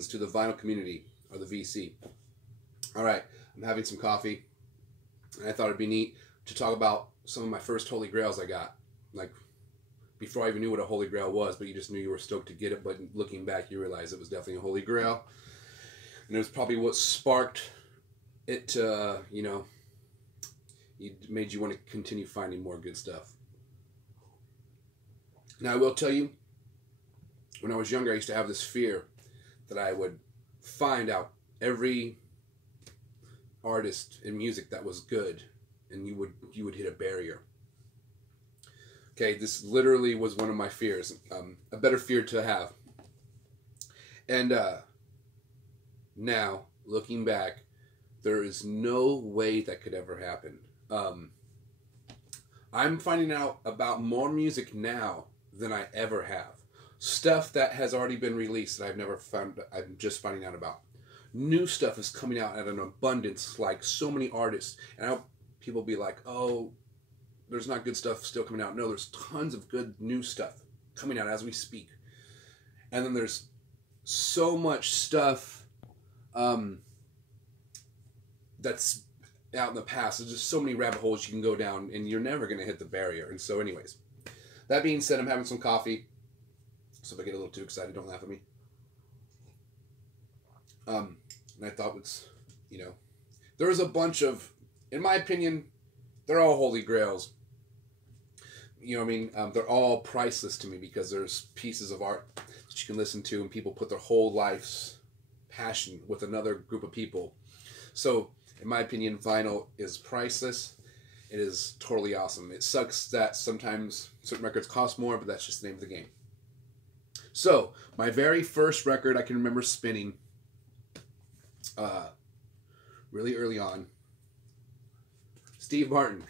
to the vinyl community, or the VC. Alright, I'm having some coffee, and I thought it'd be neat to talk about some of my first Holy Grails I got. Like, before I even knew what a Holy Grail was, but you just knew you were stoked to get it, but looking back, you realize it was definitely a Holy Grail. And it was probably what sparked it to, you know, it made you want to continue finding more good stuff. Now, I will tell you, when I was younger, I used to have this fear that I would find out every artist in music that was good, and you would hit a barrier. Okay, this literally was one of my fears, a better fear to have. And now, looking back, there is no way that could ever happen. I'm finding out about more music now than I ever have. Stuff that has already been released that I've never found, I'm just finding out about. New stuff is coming out at an abundance, like so many artists. And I hope people be like, oh, there's not good stuff still coming out. No, there's tons of good new stuff coming out as we speak. And then there's so much stuff that's out in the past. There's just so many rabbit holes you can go down, and you're never going to hit the barrier. And so anyways, that being said, I'm having some coffee. So if I get a little too excited, don't laugh at me. And I thought it's, you know, there was a bunch of, in my opinion, they're all Holy Grails. You know what I mean? They're all priceless to me because there's pieces of art that you can listen to, and people put their whole life's passion with another group of people. So, in my opinion, vinyl is priceless. It is totally awesome. It sucks that sometimes certain records cost more, but that's just the name of the game. So, my very first record I can remember spinning really early on, Steve Martin.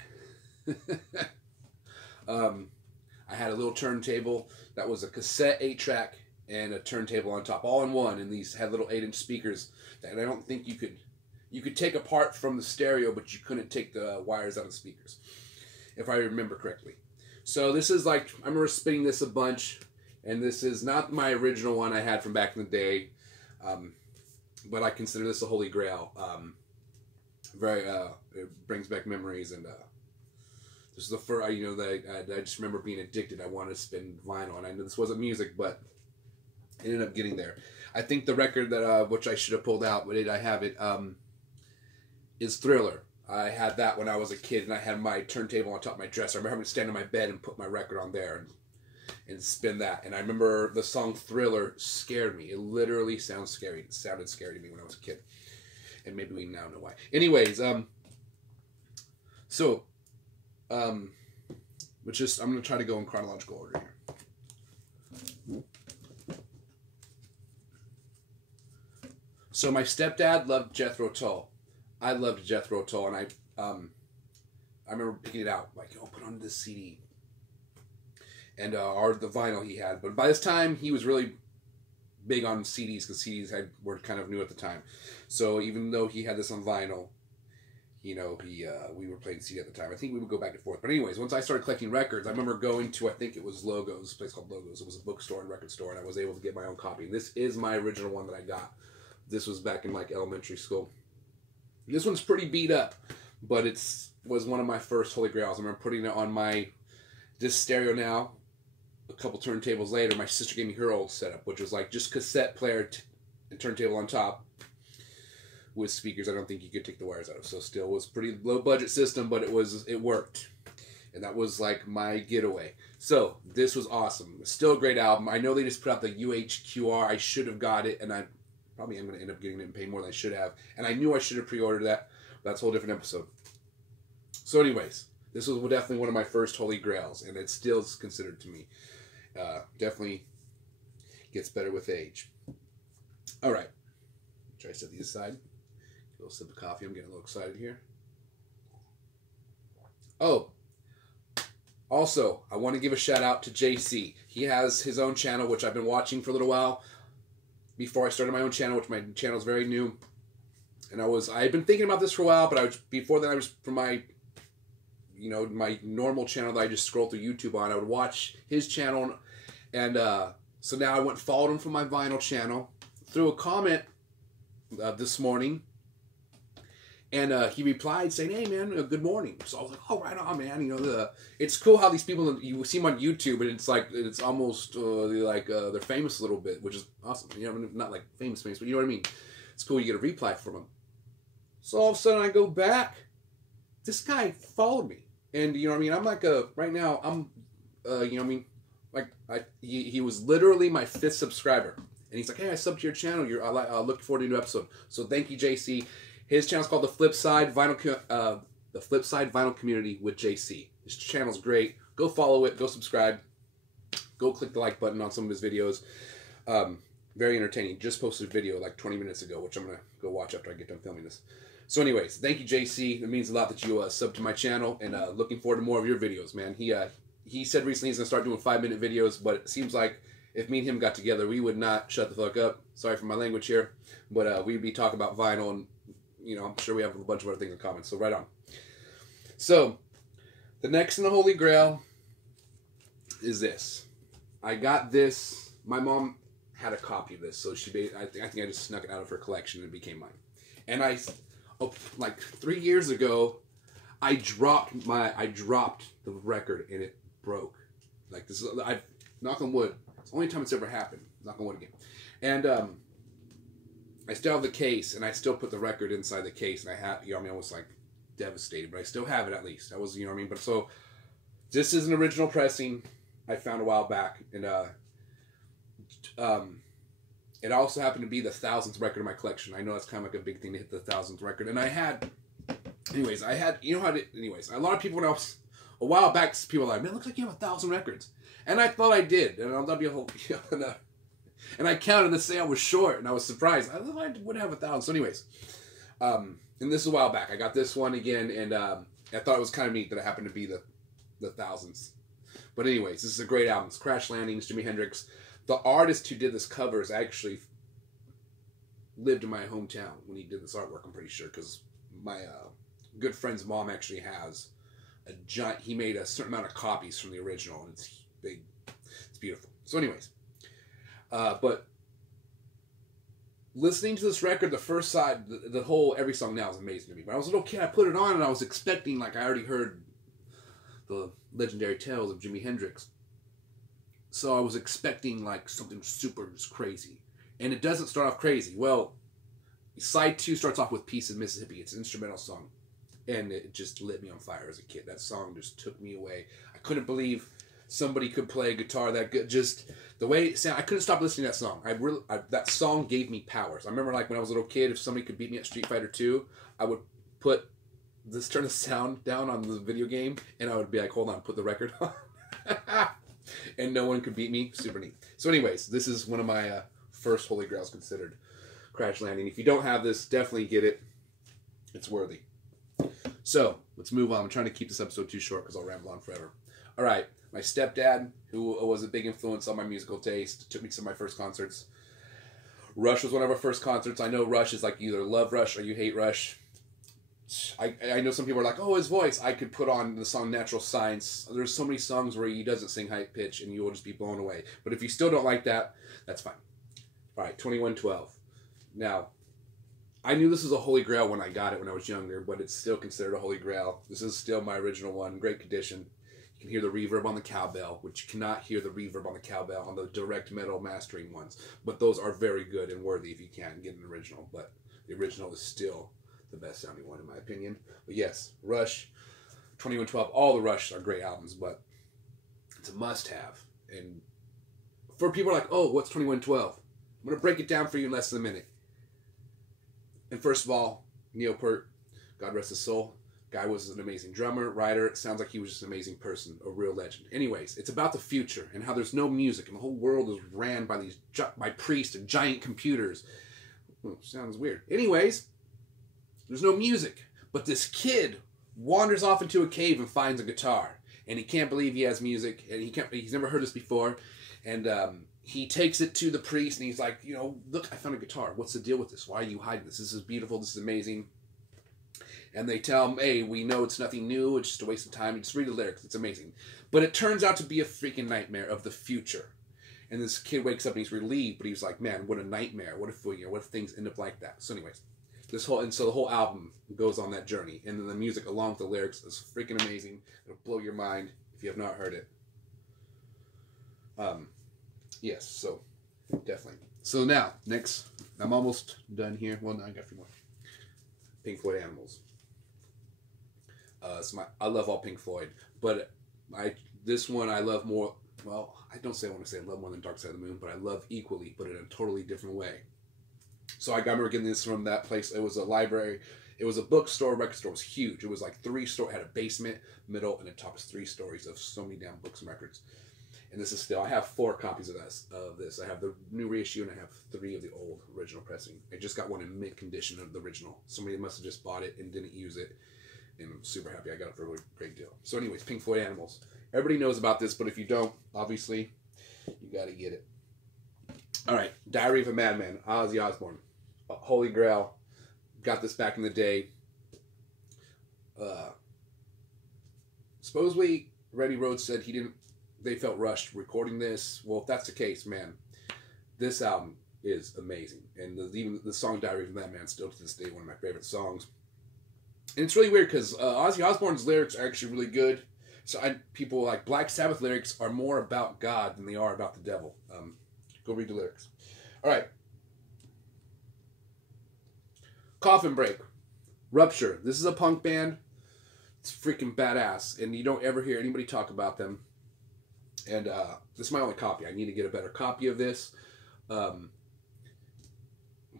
I had a little turntable that was a cassette 8-track and a turntable on top, all in one, and these had little 8-inch speakers that I don't think you could take apart from the stereo, but you couldn't take the wires out of the speakers, if I remember correctly. So this is like, I remember spinning this a bunch, and this is not my original one I had from back in the day, but I consider this a Holy Grail. It brings back memories, and this is the first, you know, that I just remember being addicted. I wanted to spin vinyl, and I knew this wasn't music, but it ended up getting there. I think the record that which I should have pulled out, but I have it, is Thriller. I had that when I was a kid, and I had my turntable on top of my dresser. I remember having to stand on my bed and put my record on there and spin that. And I remember the song Thriller scared me. It literally sounds scary. It sounded scary to me when I was a kid. And maybe we now know why. Anyways, which is, I'm going to try to go in chronological order here. So my stepdad loved Jethro Tull. I loved Jethro Tull, and I remember picking it out, like, oh, put on this CD. And or the vinyl he had. But by this time, he was really big on CDs, because CDs were kind of new at the time. So even though he had this on vinyl, you know, we were playing CD at the time. I think we would go back and forth. But anyways, once I started collecting records, I remember going to, I think it was Logos, a place called Logos. It was a bookstore and record store, and I was able to get my own copy. This is my original one that I got. This was back in, like, elementary school. This one's pretty beat up, but was one of my first Holy Grails. I remember putting it on this stereo now. A couple turntables later, my sister gave me her old setup, which was like just cassette player and turntable on top with speakers. I don't think you could take the wires out of, so still was pretty low budget system, but it worked, and that was like my getaway. So this was awesome. Still a great album. I know they just put out the UHQR. I should have got it, and I probably am going to end up getting it and paying more than I should have. And I knew I should have pre-ordered that. But that's a whole different episode. So anyways, this was definitely one of my first Holy Grails, and it still is considered to me. Definitely gets better with age. All right. Try to set these aside. A little sip of coffee. I'm getting a little excited here. Oh, also, I want to give a shout out to JC. He has his own channel, which I've been watching for a little while before I started my own channel, which my channel is very new. And I had been thinking about this for a while, but before then I was, for my, you know, my normal channel that I just scroll through YouTube on, I would watch his channel, and so now I went and followed him from my vinyl channel, threw a comment this morning, and he replied saying, "Hey man, good morning." So I was like, "Oh, right on, man." You know, it's cool how these people, you see them on YouTube, and it's like it's almost they're famous a little bit, which is awesome. You know, not like famous, but you know what I mean. It's cool you get a reply from them. So all of a sudden I go back. This guy followed me, and you know what I mean. I'm like right now I'm you know what I mean. Like he was literally my 5th subscriber, and he's like, "Hey, I subbed to your channel. I look forward to a new episode." So thank you, JC. His channel's called the Flip Side Vinyl Community with JC. His channel's great. Go follow it. Go subscribe. Go click the like button on some of his videos. Very entertaining. Just posted a video like 20 minutes ago, which I'm gonna go watch after I get done filming this. So, anyways, thank you, JC. It means a lot that you sub to my channel, and looking forward to more of your videos, man. He said recently he's gonna start doing 5-minute videos, but it seems like if me and him got together, we would not shut the fuck up. Sorry for my language here, but we'd be talking about vinyl, and you know, I'm sure we have a bunch of other things in common. So, right on. So, the next in the Holy Grail is this. I got this. My mom had a copy of this, so I think I just snuck it out of her collection and it became mine. And like 3 years ago, I dropped the record and it broke. Like this is, knock on wood. It's the only time it's ever happened. Knock on wood again. And I still have the case, and I still put the record inside the case, and I have, you know, I mean, I was like devastated, but I still have it at least. I was, you know what I mean. But so this is an original pressing I found a while back, and it also happened to be the 1000th record in my collection. I know that's kind of like a big thing to hit the 1000th record. And you know how to, anyways, a lot of people, when I was, a while back, people were like, "Man, it looks like you have 1000 records." And I thought I did. And that'll be a whole, you know, and I counted to say I was short, and I was surprised. I thought I would have 1000. So anyways, and this is a while back. I got this one again, and I thought it was kind of neat that it happened to be the 1000th. But anyways, this is a great album. It's Crash Landings, Jimi Hendrix. The artist who did this covers actually lived in my hometown when he did this artwork, I'm pretty sure, because my good friend's mom actually has a giant, he made a certain amount of copies from the original, and it's big, it's beautiful. So anyways, but listening to this record, the first side, the whole, every song now is amazing to me, but I was a little kid, I put it on, and I was expecting, like, I already heard the legendary tales of Jimi Hendrix. So I was expecting like something super crazy. And it doesn't start off crazy. Well, side 2 starts off with Peace in Mississippi. It's an instrumental song. And it just lit me on fire as a kid. That song just took me away. I couldn't believe somebody could play guitar that good. Just the way it sounded. I couldn't stop listening to that song. That song gave me powers. I remember like when I was a little kid, if somebody could beat me at Street Fighter 2, I would turn the sound down on the video game, and I would be like, hold on, put the record on. And no one could beat me. Super neat. So anyways, this is one of my first Holy Grails considered, Crash Landing. If you don't have this, definitely get it. It's worthy. So, let's move on. I'm trying to keep this episode too short because I'll ramble on forever. All right. My stepdad, who was a big influence on my musical taste, took me to my first concerts. Rush was one of our first concerts. I know Rush is like you either love Rush or you hate Rush. I know some people are like, oh, his voice. I could put on the song Natural Science. There's so many songs where he doesn't sing high pitch and you will just be blown away. But if you still don't like that, that's fine. All right, 2112. Now, I knew this was a Holy Grail when I got it when I was younger, but it's still considered a Holy Grail. This is still my original one. Great condition. You can hear the reverb on the cowbell, which you cannot hear the reverb on the cowbell on the direct metal mastering ones. But those are very good and worthy if you can get an original. But the original is still the best sounding one in my opinion. But yes, Rush, 2112, all the Rush are great albums, but it's a must-have. And for people like, oh, what's 2112? I'm going to break it down for you in less than a minute. And first of all, Neil Peart, God rest his soul. Guy was an amazing drummer, writer. It sounds like he was just an amazing person, a real legend. Anyways, it's about the future and how there's no music and the whole world is ran by priests and giant computers. Sounds weird. Anyways, there's no music, but this kid wanders off into a cave and finds a guitar, and he can't believe he has music, and he's never heard this before, and he takes it to the priest, and he's like, you know, look, I found a guitar. What's the deal with this? Why are you hiding this? This is beautiful. This is amazing. And they tell him, hey, we know it's nothing new. It's just a waste of time. You just read the lyrics. It's amazing. But it turns out to be a freaking nightmare of the future. And this kid wakes up and he's relieved, but he's like, man, what a nightmare. What if what if things end up like that? So anyways, so the whole album goes on that journey. And then the music along with the lyrics is freaking amazing. It'll blow your mind if you have not heard it. Yes, so definitely. So now, next, I'm almost done here. Well, no, I got a few more. Pink Floyd Animals. I love all Pink Floyd, but this one I love more. Well, I want to say I love more than Dark Side of the Moon, but I love equally, but in a totally different way. So I remember getting this from that place. It was a library. It was a bookstore, record store. It was huge. It was like 3 stories. Had a basement, middle, and the top is 3 stories of so many damn books and records. And this is still, I have 4 copies of this. I have the new reissue and I have 3 of the old original pressing. I just got one in mint condition of the original. Somebody must have just bought it and didn't use it. And I'm super happy I got it for a really great deal. So anyways, Pink Floyd Animals. Everybody knows about this, but if you don't, obviously, you got to get it. All right, Diary of a Madman, Ozzy Osbourne. Holy Grail. Got this back in the day. Supposedly, Randy Rhoads said they felt rushed recording this. Well, if that's the case, man, this album is amazing. And even the song Diary of a Madman is still to this day one of my favorite songs. And it's really weird because Ozzy Osbourne's lyrics are actually really good. So people like Black Sabbath lyrics are more about God than they are about the devil. Go read the lyrics. All right. Coffin Break. Rupture. This is a punk band. It's freaking badass. And you don't ever hear anybody talk about them. And this is my only copy. I need to get a better copy of this. But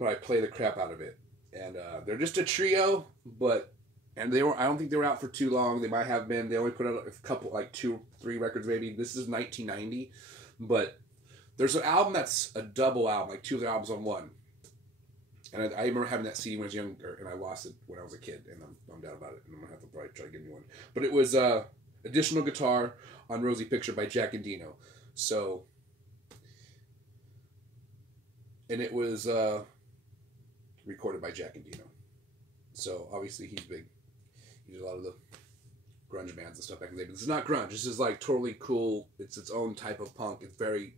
I play the crap out of it. And they're just a trio, I don't think they were out for too long. They might have been. They only put out a couple, like 2, 3 records maybe. This is 1990. But there's an album that's a double album, like 2 of their albums on one. And I remember having that CD when I was younger, and I lost it when I was a kid, and I'm bummed out about it, and I'm going to have to probably try to get a new one. But it was additional guitar on Rosy Picture by Jack Endino. So, and it was recorded by Jack Endino. So, obviously, he's big. He did a lot of the grunge bands and stuff back in the day. But this is not grunge. This is, like, totally cool. It's its own type of punk. It's very...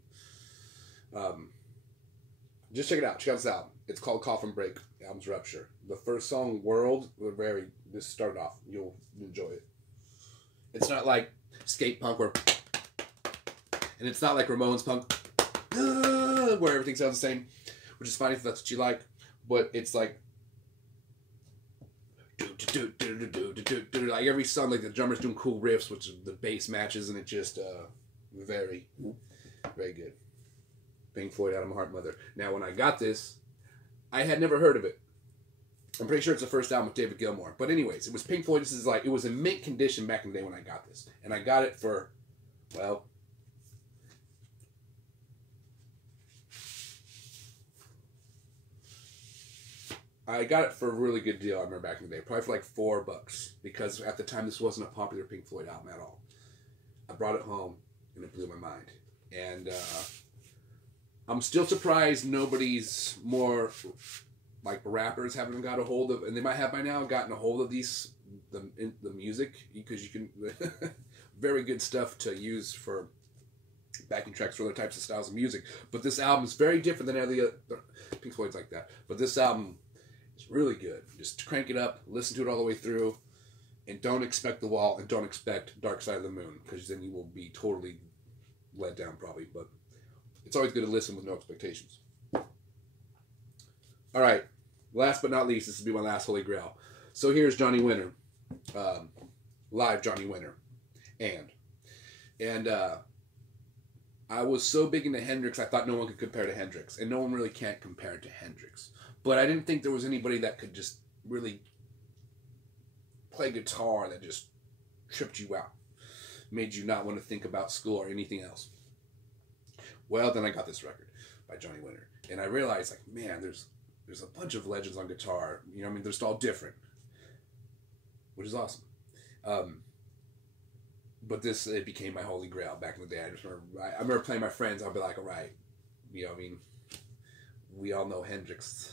just check it out. Check out this album. It's called Coffin Break. The album's Rupture. The first song, World, just started off. You'll enjoy it. It's not like skate punk and it's not like Ramones punk where everything sounds the same, which is fine if that's what you like, but it's like like every song, like the drummer's doing cool riffs, which the bass matches, and it just very, very good. Pink Floyd, Out of My Heart, Mother. Now, when I got this, I had never heard of it. I'm pretty sure it's the first album with David Gilmour. But anyways, it was Pink Floyd. This is like, it was in mint condition back in the day when I got this. And I got it for, well, I got it for a really good deal, I remember back in the day. Probably for like $4. Because at the time, this wasn't a popular Pink Floyd album at all. I brought it home, and it blew my mind. And I'm still surprised nobody's more... like rappers haven't got a hold of, and they might have by now gotten a hold of the music, because you can very good stuff to use for backing tracks for other types of styles of music. But this album is very different than any other Pink Floyd's like that. But this album is really good. Just crank it up, listen to it all the way through, and don't expect The Wall and don't expect Dark Side of the Moon, because then you will be totally let down probably. But it's always good to listen with no expectations. All right. Last but not least, this will be my last Holy Grail. So here's Johnny Winter. Live Johnny Winter. And I was so big into Hendrix, I thought no one could compare to Hendrix. And no one really can't compare to Hendrix. But I didn't think there was anybody that could just really play guitar that just tripped you out. Made you not want to think about school or anything else. Well, then I got this record by Johnny Winter. And I realized, like, man, there's a bunch of legends on guitar. You know what I mean? They're just all different, which is awesome. But it became my Holy Grail back in the day. I remember playing my friends. I'd be like, all right, you know what I mean? We all know Hendrix,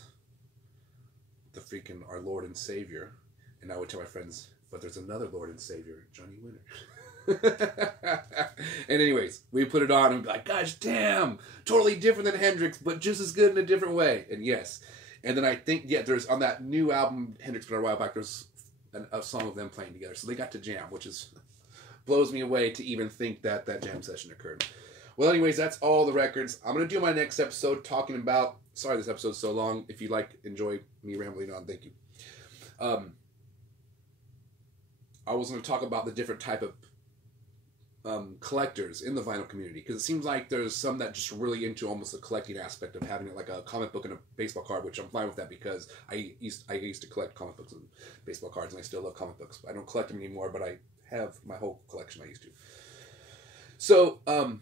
the freaking our Lord and Savior. And I would tell my friends, but there's another Lord and Savior, Johnny Winter. And anyways, we put it on and be like, gosh damn, totally different than Hendrix, but just as good in a different way. And yes. And then I think, yeah, there's on that new album, Hendrix put out a while back, there's a song of them playing together. So they got to jam, which is blows me away to even think that that jam session occurred. Well, anyways, that's all the records. I'm going to do my next episode talking about, sorry this episode's so long. If you enjoy me rambling on, thank you. I was going to talk about the different type of collectors in the vinyl community, because it seems like there's some that just really into almost the collecting aspect of having it like a comic book and a baseball card, which I'm fine with that because I used to collect comic books and baseball cards, and I still love comic books. I don't collect them anymore, but I have my whole collection I used to. So, and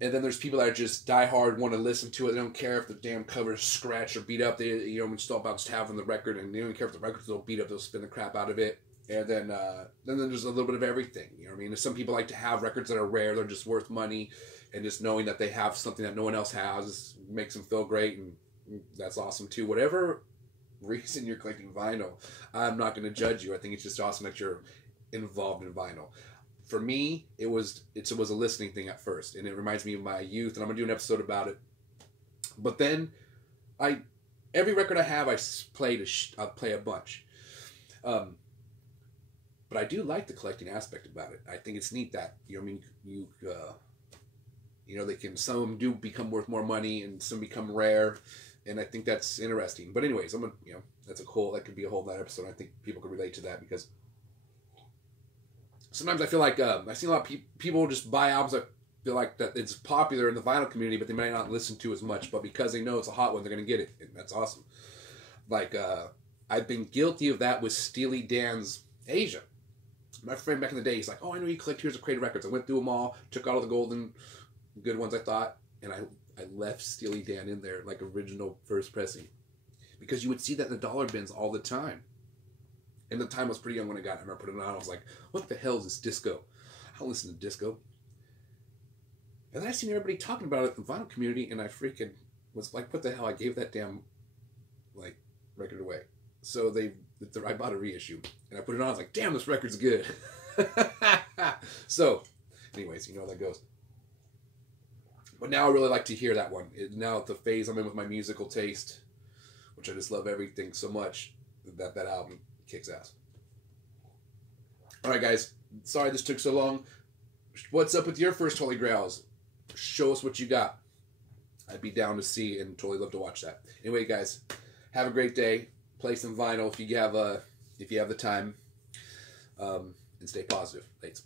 then there's people that are just diehard, want to listen to it. They don't care if the damn cover's scratched or beat up. They, it's all about just having the record, and they don't care if the record's a little beat up. They'll spin the crap out of it. And then there's a little bit of everything. You know what I mean? Some people like to have records that are rare. They're just worth money. And just knowing that they have something that no one else has makes them feel great. And that's awesome too. Whatever reason you're collecting vinyl, I'm not going to judge you. I think it's just awesome that you're involved in vinyl. For me, it was a listening thing at first. And it reminds me of my youth. And I'm going to do an episode about it. But then, every record I have, I play a bunch. But I do like the collecting aspect about it. I think it's neat that, they can, some of them do become worth more money and some become rare. And I think that's interesting. But anyways, that could be a whole other episode. I think people could relate to that because sometimes I feel like, I've seen a lot of people just buy albums that feel like that it's popular in the vinyl community, but they might not listen to as much, but because they know it's a hot one, they're going to get it. And that's awesome. Like, I've been guilty of that with Steely Dan's Asia. My friend back in the day, he's like, oh, I know you collect Here's a Crate of Records. I went through them all, took out all the golden, good ones I thought, and I left Steely Dan in there, like original first pressing. Because you would see that in the dollar bins all the time. And the time I was pretty young when I got it. I remember putting it on, I was like, what the hell is this disco? I don't listen to disco. And then I seen everybody talking about it in the vinyl community, and I freaking was like, what the hell? I gave that damn, record away. So I bought a reissue, and I put it on. I was like, damn, this record's good. So, anyways, you know how that goes. But now I really like to hear that one. Now at the phase I'm in with my musical taste, which I just love everything so much, that album kicks ass. All right, guys. Sorry this took so long. What's up with your first Holy Grails? Show us what you got. I'd be down to see and totally love to watch that. Anyway, guys, have a great day. Play some vinyl if you have the time, and stay positive. Thanks.